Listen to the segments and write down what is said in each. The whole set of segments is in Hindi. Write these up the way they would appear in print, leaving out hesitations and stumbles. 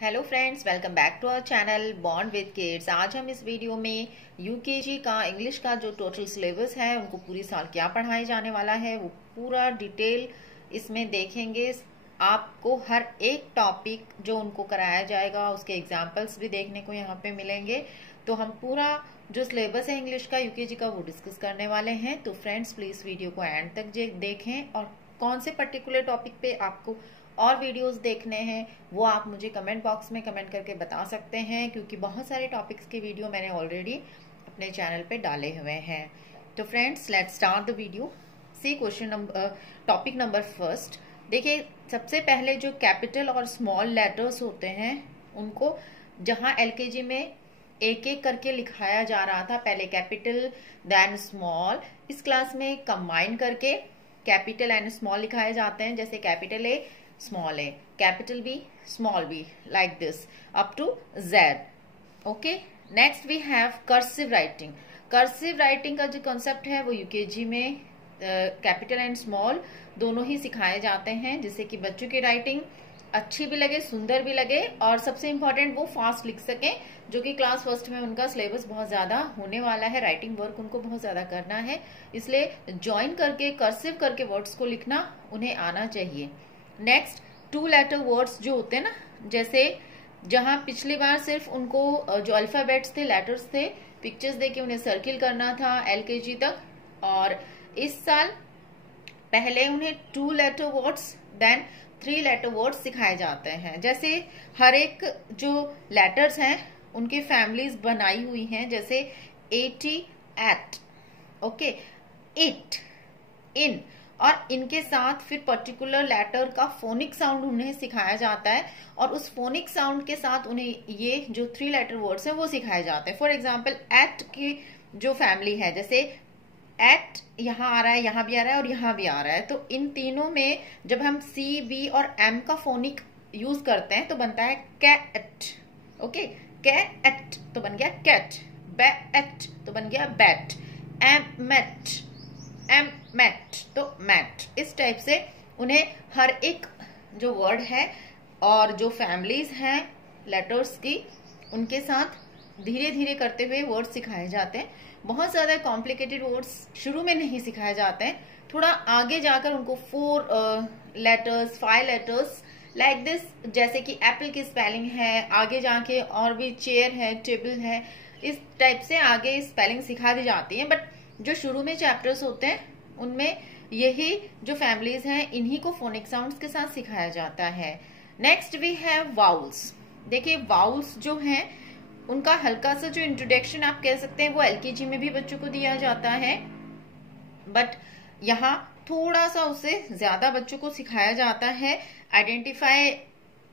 Hello friends, welcome back to our channel bond with kids. आज हम इस वीडियो में यूकेजी का इंग्लिश का जो टोटल सिलेबस है, उनको पूरी साल क्या पढ़ाए जाने वाला है, वो पूरा डिटेल इसमें देखेंगे। आपको हर एक टॉपिक जो उनको कराया जाएगा उसके एग्जाम्पल्स भी देखने को यहाँ पे मिलेंगे। तो हम पूरा जो सिलेबस है इंग्लिश का यूकेजी का वो डिस्कस करने वाले हैं। तो फ्रेंड्स प्लीज वीडियो को एंड तक देखें और कौन से पर्टिकुलर टॉपिक पे आपको और वीडियोस देखने हैं वो आप मुझे कमेंट बॉक्स में कमेंट करके बता सकते हैं, क्योंकि बहुत सारे टॉपिक्स के वीडियो मैंने ऑलरेडी अपने चैनल पे डाले हुए हैं। तो friends let's start the video. See question number topic number first. देखिए, सबसे पहले जो कैपिटल और स्मॉल लेटर्स होते हैं उनको जहां एलकेजी में एक एक करके लिखाया जा रहा था, पहले कैपिटल देन स्मॉल, इस क्लास में कंबाइन करके कैपिटल एंड स्मॉल लिखाए जाते हैं। जैसे capital A small A, capital B small B, like this up to Z. Okay, next we have cursive writing. Cursive writing का जो कॉन्सेप्ट है वो यूकेजी में कैपिटल एंड स्मॉल दोनों ही सिखाए जाते हैं, जिससे कि बच्चों की राइटिंग अच्छी भी लगे, सुंदर भी लगे और सबसे इम्पोर्टेंट वो फास्ट लिख सकें, जो कि क्लास फर्स्ट में उनका सिलेबस बहुत ज्यादा होने वाला है। राइटिंग वर्क उनको बहुत ज्यादा करना है, इसलिए ज्वाइन करके कर्सिव करके वर्ड्स को लिखना उन्हें आना चाहिए। नेक्स्ट, 2 लेटर वर्ड्स जो होते हैं ना, जैसे जहां पिछली बार सिर्फ उनको जो अल्फाबेट्स थे, लेटर्स थे, पिक्चर्स देके उन्हें सर्किल करना था एलकेजी तक, और इस साल पहले उन्हें 2 letter words then 3 letter words सिखाए जाते हैं। जैसे हर एक जो लेटर्स हैं उनकी फैमिलीज बनाई हुई हैं, जैसे 80 एट, ओके, इट, इन, और इनके साथ फिर पर्टिकुलर लेटर का फोनिक साउंड उन्हें सिखाया जाता है, और उस फोनिक साउंड के साथ उन्हें ये जो 3 लेटर वर्ड्स हैं वो सिखाए जाते हैं। फॉर एग्जाम्पल, एट की जो फैमिली है, जैसे एट यहाँ आ रहा है, यहाँ भी आ रहा है और यहाँ भी आ रहा है, तो इन तीनों में जब हम सी, बी और एम का फोनिक यूज करते हैं तो बनता है कैट। ओके, कैट तो बन गया कैट, बैट तो बन गया बैट, एम मैट तो मैट। इस टाइप से उन्हें हर एक जो वर्ड है और जो फैमिलीज हैं लेटर्स की, उनके साथ धीरे धीरे करते हुए वर्ड सिखाए जाते हैं। बहुत ज्यादा कॉम्प्लिकेटेड वर्ड्स शुरू में नहीं सिखाए जाते हैं, थोड़ा आगे जाकर उनको 4 लेटर्स 5 लेटर्स लाइक दिस, जैसे कि एप्पल की स्पेलिंग है, आगे जाके और भी चेयर है, टेबल है, इस टाइप से आगे स्पेलिंग सिखा दी जाती है। बट जो शुरू में चैप्टर्स होते हैं उनमें यही जो फैमिलीज हैं इन्हीं को फोनिक साउंड्स के साथ सिखाया जाता है। Next we have vowels. देखिए, वाउल्स जो हैं उनका हल्का सा जो इंट्रोडक्शन आप कह सकते हैं वो एलकेजी में भी बच्चों को दिया जाता है, बट यहाँ थोड़ा सा उससे ज्यादा बच्चों को सिखाया जाता है। आइडेंटिफाई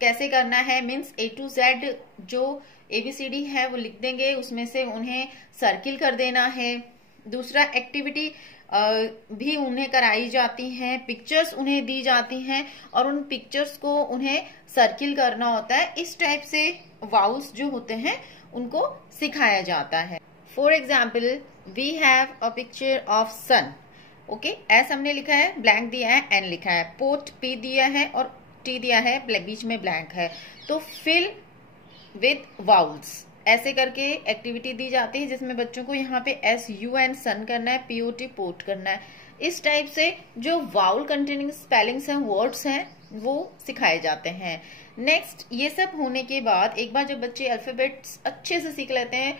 कैसे करना है, मीन्स A to Z जो ABCD है वो लिख देंगे, उसमें से उन्हें सर्किल कर देना है। दूसरा, एक्टिविटी भी उन्हें कराई जाती हैं, पिक्चर्स उन्हें दी जाती हैं और उन पिक्चर्स को उन्हें सर्किल करना होता है। इस टाइप से वाउल्स जो होते हैं उनको सिखाया जाता है। For example, we have a picture of sun. Okay, S हमने लिखा है, ब्लैंक दिया है, एन लिखा है, पोट P दिया है और T दिया है, बीच में ब्लैंक है, तो फिल विद वाउल्स ऐसे करके एक्टिविटी दी जाती है, जिसमें बच्चों को यहाँ पे SUN सन करना है, POT पोट करना है। इस टाइप से जो वाउल कंटेनिंग स्पेलिंग्स हैं, वर्ड्स हैं, वो सिखाए जाते हैं। नेक्स्ट, ये सब होने के बाद एक बार जब बच्चे अल्फाबेट्स अच्छे से सीख लेते हैं,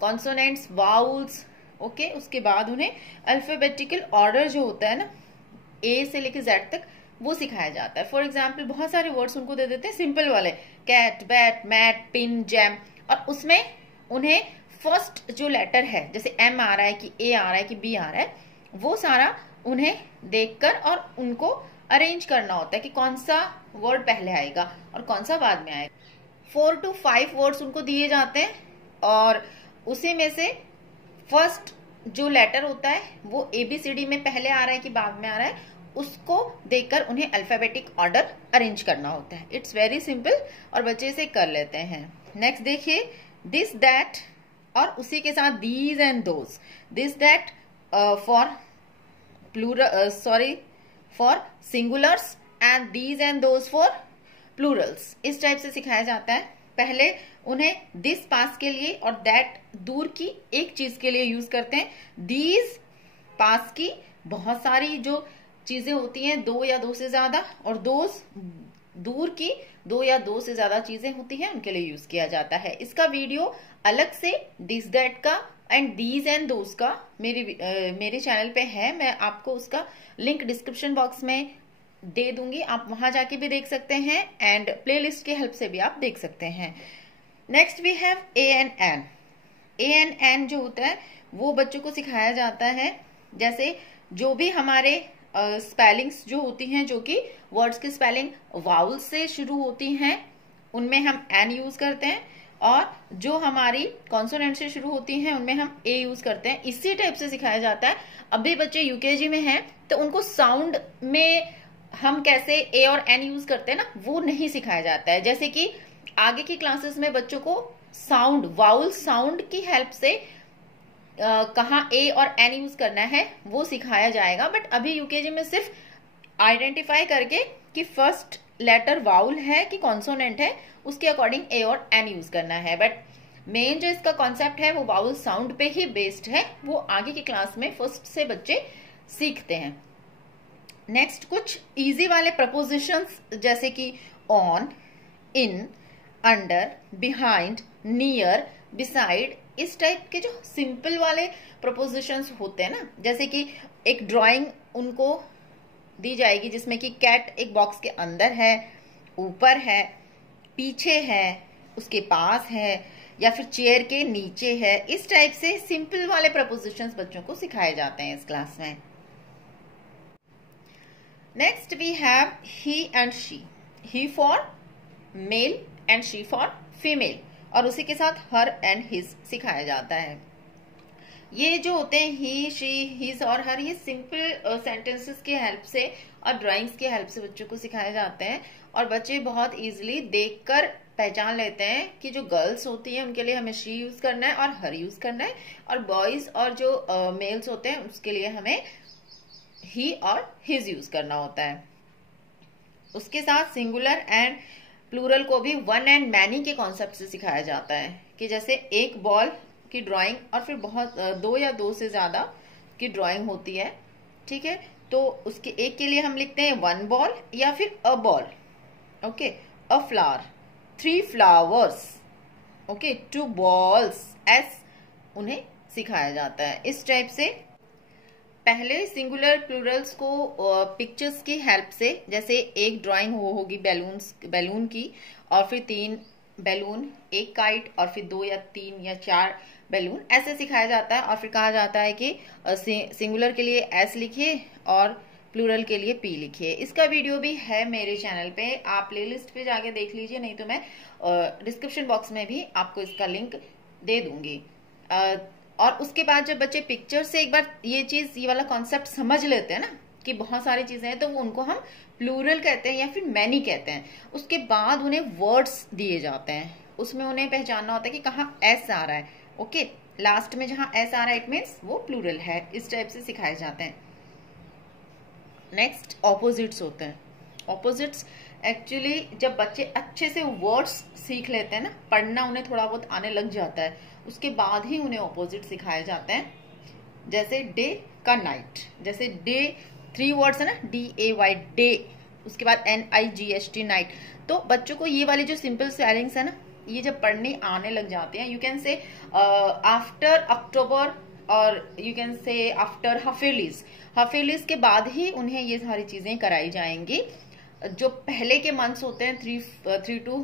कॉन्सोनेंट्स, वाउल्स, ओके, उसके बाद उन्हें अल्फाबेटिकल ऑर्डर जो होता है ना, A से लेकर Z तक, वो सिखाया जाता है। फॉर एग्जाम्पल, बहुत सारे वर्ड्स उनको दे देते हैं सिंपल वाले, cat, bat, mat, pin, jam, और उसमें उन्हें फर्स्ट जो लेटर है, जैसे M आ रहा है कि A आ रहा है कि B आ रहा है, वो सारा उन्हें देखकर और उनको अरेंज करना होता है कि कौन सा वर्ड पहले आएगा और कौन सा बाद में आएगा। 4 to 5 वर्ड्स उनको दिए जाते हैं और उसी में से फर्स्ट जो लेटर होता है वो ABCD में पहले आ रहा है कि बाद में आ रहा है, उसको देखकर उन्हें अल्फाबेटिक ऑर्डर अरेंज करना होता है। इट्स वेरी सिंपल और बच्चे इसे कर लेते हैं। नेक्स्ट देखिए, दिस दैट और उसी के साथ these and those. This that for plural, for singulars, and these and those for plurals इस टाइप से सिखाया जाता है। पहले उन्हें दिस पास के लिए और दैट दूर की एक चीज के लिए यूज करते हैं। दीज पास की बहुत सारी जो चीजें होती हैं, दो या दो से ज्यादा, और दोज दूर की दो या दो से ज्यादा चीजें होती हैं, उनके लिए यूज किया जाता है। इसका वीडियो अलग से दिस दैट का एंड दीज एंड दोज का मेरे चैनल पे है। मैं आपको उसका लिंक डिस्क्रिप्शन बॉक्स में दे दूंगी, आप वहां जाके भी देख सकते हैं एंड प्लेलिस्ट की हेल्प से भी आप देख सकते हैं। Next we have a and an. A and an जो होता है वो बच्चों को सिखाया जाता है। जैसे जो भी हमारे स्पेलिंग्स जो होती हैं, जो कि वर्ड्स की स्पेलिंग वाउल से शुरू होती हैं, उनमें हम एन यूज करते हैं, और जो हमारी कॉन्सोनेंट से शुरू होती हैं उनमें हम ए यूज करते हैं। इसी टाइप से सिखाया जाता है। अभी बच्चे यूकेजी में हैं तो उनको साउंड में हम कैसे ए और एन यूज करते हैं ना, वो नहीं सिखाया जाता है। जैसे कि आगे की क्लासेस में बच्चों को साउंड, वाउल साउंड की हेल्प से कहाँ ए और एन यूज करना है वो सिखाया जाएगा। बट अभी यूकेजी में सिर्फ आइडेंटिफाई करके कि फर्स्ट लेटर वाउल है कि कॉन्सोनेंट है, उसके अकॉर्डिंग ए और एन यूज करना है। बट मेन जो इसका कॉन्सेप्ट है वो वाउल साउंड पे ही बेस्ड है, वो आगे की क्लास में फर्स्ट से बच्चे सीखते हैं। नेक्स्ट कुछ इजी वाले प्रपोजिशंस जैसे कि on, in, under, behind, near, beside, इस टाइप के जो सिंपल वाले प्रपोजिशंस होते हैं ना, जैसे कि एक ड्राइंग उनको दी जाएगी जिसमें कि कैट एक बॉक्स के अंदर है, ऊपर है, पीछे है, उसके पास है, या फिर चेयर के नीचे है। इस टाइप से सिंपल वाले प्रपोजिशंस बच्चों को सिखाए जाते हैं इस क्लास में। Next we have he and she. He for male and she for female, और उसी के साथ हर एंड हिज सिखाया जाता है। ये जो होते हैं ही, शी, हिज और हर, ये सिंपल सेंटेंसेस की हेल्प से और ड्राइंग्स की हेल्प से बच्चों को सिखाए जाते हैं, और बच्चे बहुत इजीली देखकर पहचान लेते हैं कि जो गर्ल्स होती हैं उनके लिए हमें शी यूज करना है और हर यूज करना है, और बॉयज और जो मेल्स होते हैं उसके लिए हमें ही और हिज यूज करना होता है। उसके साथ सिंगुलर एंड प्लूरल को भी वन एंड मैनी के कॉन्सेप्ट से सिखाया जाता है, कि जैसे एक बॉल की ड्राइंग और फिर बहुत दो या दो से ज्यादा की ड्राइंग होती है, ठीक है, तो उसके एक के लिए हम लिखते हैं वन बॉल या फिर a ball, okay, a flower, three flowers, okay, two balls, S उन्हें सिखाया जाता है। इस टाइप से पहले सिंगुलर प्लूरल्स को पिक्चर्स की हेल्प से, जैसे एक ड्राइंग होगी बैलून की, और फिर 3 बैलून, एक काइट, और फिर 2 या 3 या 4 बैलून, ऐसे सिखाया जाता है। और फिर कहा जाता है कि सिंगुलर के लिए एस लिखिए और प्लूरल के लिए पी लिखिए। इसका वीडियो भी है मेरे चैनल पे, आप प्लेलिस्ट पे जाके देख लीजिए, नहीं तो मैं डिस्क्रिप्शन बॉक्स में भी आपको इसका लिंक दे दूंगी। और उसके बाद जब बच्चे पिक्चर से एक बार ये वाला कॉन्सेप्ट समझ लेते हैं ना कि बहुत सारी चीजें हैं, तो वो उनको हम प्लूरल कहते हैं या फिर मैनी कहते हैं। उसके बाद उन्हें वर्ड्स दिए जाते हैं, उसमें उन्हें पहचानना होता है कि कहाँ एस आ रहा है, ओके, लास्ट में जहां एस आ रहा है इट मीन्स वो प्लूरल है। इस टाइप से सिखाए जाते हैं। नेक्स्ट ऑपोजिट्स होते हैं। ऑपोजिट्स एक्चुअली जब बच्चे अच्छे से वर्ड्स सीख लेते हैं ना, पढ़ना उन्हें थोड़ा बहुत आने लग जाता है, उसके बाद ही उन्हें ऑपोजिट सिखाए जाते हैं। जैसे डे का नाइट, जैसे डे 3 वर्ड्स है ना, DAY डे, उसके बाद NIGHT नाइट। तो बच्चों को ये वाली जो सिंपल स्पेलिंग्स है ना, ये जब पढ़ने आने लग जाते हैं, यू कैन से आफ्टर अक्टूबर और यू कैन से आफ्टर हफेलीज के बाद ही उन्हें ये सारी चीजें कराई जाएंगी। जो पहले के मंथ्स होते हैं 3 to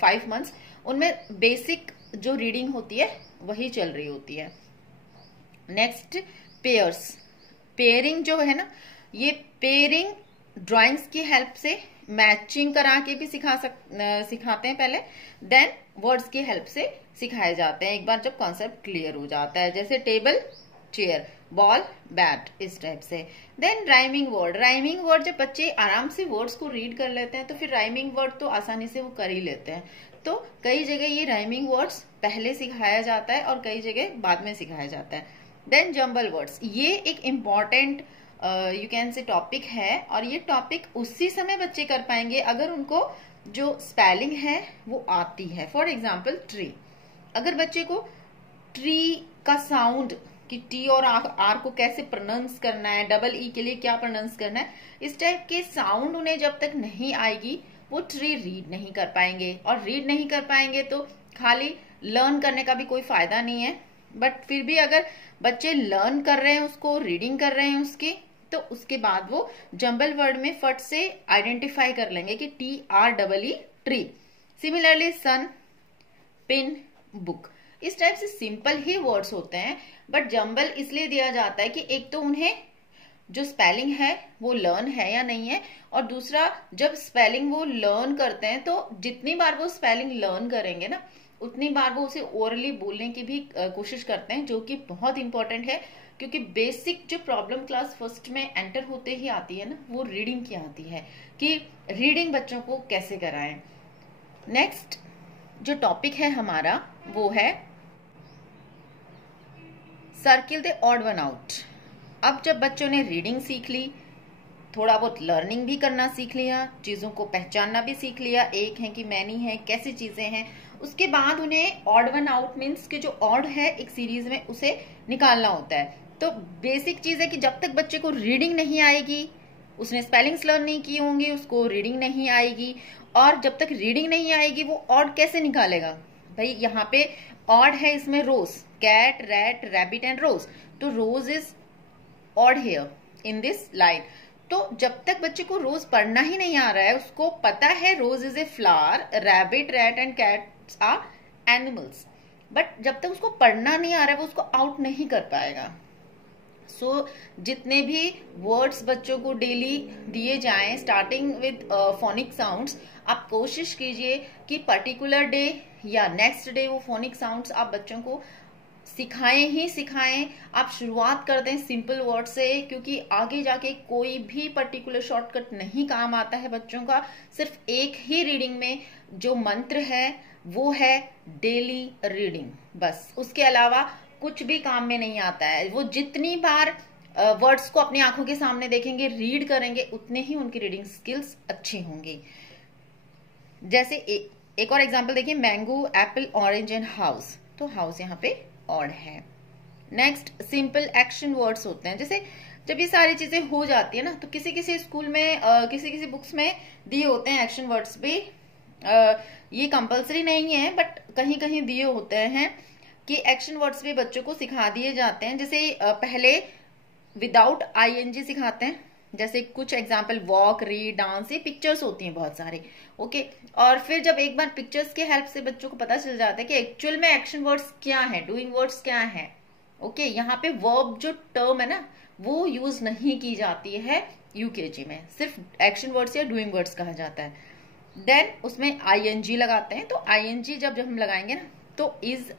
5 मंथ्स, उनमें बेसिक जो रीडिंग होती है वही चल रही होती है। नेक्स्ट पेयर्स, पेयरिंग जो है ना, ये पेयरिंग ड्राइंग्स की हेल्प से मैचिंग करा के भी सिखाते हैं पहले, देन वर्ड्स की हेल्प से सिखाए जाते हैं एक बार जब कॉन्सेप्ट क्लियर हो जाता है। जैसे टेबल, चेयर, बॉल, बैट, इस टाइप से। देन राइमिंग वर्ड जब बच्चे आराम से वर्ड्स को रीड कर लेते हैं तो फिर राइमिंग वर्ड तो आसानी से वो कर ही लेते हैं। तो कई जगह ये राइमिंग वर्ड्स पहले सिखाया जाता है और कई जगह बाद में सिखाया जाता है। देन जंबल वर्ड्स, ये एक important you can say topic है, और ये टॉपिक उसी समय बच्चे कर पाएंगे अगर उनको जो स्पेलिंग है वो आती है। फॉर एग्जाम्पल ट्री, अगर बच्चे को ट्री का साउंड कि टी और आर को कैसे प्रोनाउंस करना है, डबल ई के लिए क्या प्रोनाउंस करना है, इस टाइप के साउंड उन्हें जब तक नहीं आएगी वो ट्री रीड नहीं कर पाएंगे। और रीड नहीं कर पाएंगे तो खाली लर्न करने का भी कोई फायदा नहीं है। बट फिर भी अगर बच्चे लर्न कर रहे हैं, उसको रीडिंग कर रहे हैं उसकी, तो उसके बाद वो जंबल वर्ड में फट से आइडेंटिफाई कर लेंगे कि T R double E tree. Similarly sun, pin, book, इस टाइप से सिंपल ही वर्ड्स होते हैं, बट जंबल इसलिए दिया जाता है कि एक तो उन्हें जो स्पेलिंग है वो लर्न है या नहीं है, और दूसरा जब स्पेलिंग वो लर्न करते हैं तो जितनी बार वो स्पेलिंग लर्न करेंगे ना उतनी बार वो उसे ओरली बोलने की भी कोशिश करते हैं, जो कि बहुत इंपॉर्टेंट है। क्योंकि बेसिक जो प्रॉब्लम क्लास फर्स्ट में एंटर होते ही आती है ना, वो रीडिंग की आती है कि रीडिंग बच्चों को कैसे कराएं। नेक्स्ट जो टॉपिक है हमारा वो है circle the odd one out. अब जब बच्चों ने रीडिंग सीख ली, थोड़ा बहुत लर्निंग भी करना सीख लिया, चीजों को पहचानना भी सीख लिया, एक है कि मैनी है, कैसी चीजें हैं, उसके बाद उन्हें ऑड वन आउट मीन्स कि जो ऑड है एक सीरीज में उसे निकालना होता है। तो बेसिक चीज है कि जब तक बच्चे को रीडिंग नहीं आएगी, उसने स्पेलिंग्स लर्न नहीं की होंगी, उसको रीडिंग नहीं आएगी, और जब तक रीडिंग नहीं आएगी वो ऑड कैसे निकालेगा। भाई यहाँ पे ऑड है, इसमें rose, cat, rat, rabbit and rose, तो rose is odd here in this line. तो जब तक बच्चे को रोज पढ़ना ही नहीं आ रहा है, उसको पता है rose is a flower, rabbit, rat and cats are animals, but जब तक उसको पढ़ना नहीं आ रहा है वो उसको आउट नहीं कर पाएगा। सो जितने भी वर्ड्स बच्चों को डेली दिए जाएं स्टार्टिंग विद फोनिक साउंड्स, आप कोशिश कीजिए कि पर्टिकुलर डे या नेक्स्ट डे वो फोनिक साउंड्स आप बच्चों को सिखाएं ही सिखाएं। आप शुरुआत कर दें सिंपल वर्ड से, क्योंकि आगे जाके कोई भी पर्टिकुलर शॉर्टकट नहीं काम आता है बच्चों का। सिर्फ एक ही रीडिंग में जो मंत्र है वो है डेली रीडिंग, बस। उसके अलावा कुछ भी काम में नहीं आता है। वो जितनी बार वर्ड्स को अपनी आंखों के सामने देखेंगे, रीड करेंगे, उतने ही उनकी रीडिंग स्किल्स अच्छी होंगी। जैसे एक और एग्जांपल देखिए, mango, Apple, orange and house, तो हाउस यहाँ पे ऑड है। नेक्स्ट सिंपल एक्शन वर्ड्स होते हैं। जैसे जब ये सारी चीजें हो जाती है ना, तो किसी किसी स्कूल में किसी किसी बुक्स में दिए होते हैं एक्शन वर्ड्स भी। ये कंपलसरी नहीं है, बट कहीं कहीं दिए होते हैं कि एक्शन वर्ड्स भी बच्चों को सिखा दिए जाते हैं। जैसे पहले विदाउट आईएनजी सिखाते हैं, जैसे कुछ एग्जाम्पल वॉक, रीड, डांस, ये पिक्चर्स होती हैं बहुत सारे, ओके। और फिर जब एक बार पिक्चर्स के हेल्प से बच्चों को पता चल जाता है कि एक्चुअल में एक्शन वर्ड्स क्या है, डूइंग वर्ड्स क्या है, ओके। यहाँ पे वर्ब जो टर्म है ना वो यूज नहीं की जाती है यूकेजी में, सिर्फ एक्शन वर्ड्स या डूइंग वर्ड्स कहा जाता है। देन उसमें आईएनजी लगाते हैं, तो आईएनजी जब हम लगाएंगे ना तो इज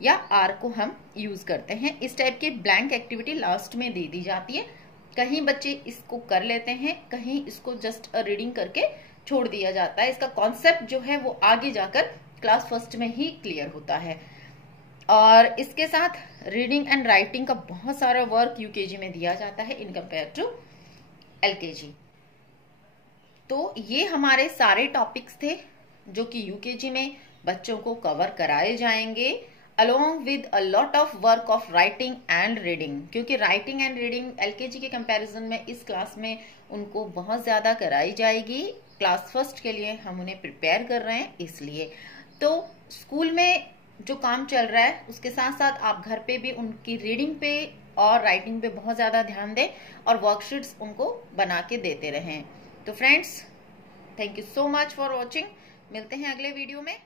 या आर को हम यूज करते हैं। इस टाइप की ब्लैंक एक्टिविटी लास्ट में दे दी जाती है। कहीं बच्चे इसको कर लेते हैं, कहीं इसको जस्ट रीडिंग करके छोड़ दिया जाता है। इसका कॉन्सेप्ट जो है वो आगे जाकर क्लास फर्स्ट में ही क्लियर होता है। और इसके साथ रीडिंग एंड राइटिंग का बहुत सारा वर्क यूकेजी में दिया जाता है इन कंपेयर टू एलकेजी। तो ये हमारे सारे टॉपिक्स थे जो कि यूकेजी में बच्चों को कवर कराए जाएंगे, along with a lot of work of writing and reading, क्योंकि राइटिंग एंड रीडिंग एलकेजी के कंपैरिजन में इस क्लास में उनको बहुत ज्यादा कराई जाएगी। क्लास फर्स्ट के लिए हम उन्हें प्रिपेयर कर रहे हैं इसलिए। तो स्कूल में जो काम चल रहा है उसके साथ साथ आप घर पे भी उनकी रीडिंग पे और राइटिंग पे बहुत ज्यादा ध्यान दें और वर्कशीट्स उनको बना के देते रहें। तो friends, thank you so much for watching. मिलते हैं अगले वीडियो में।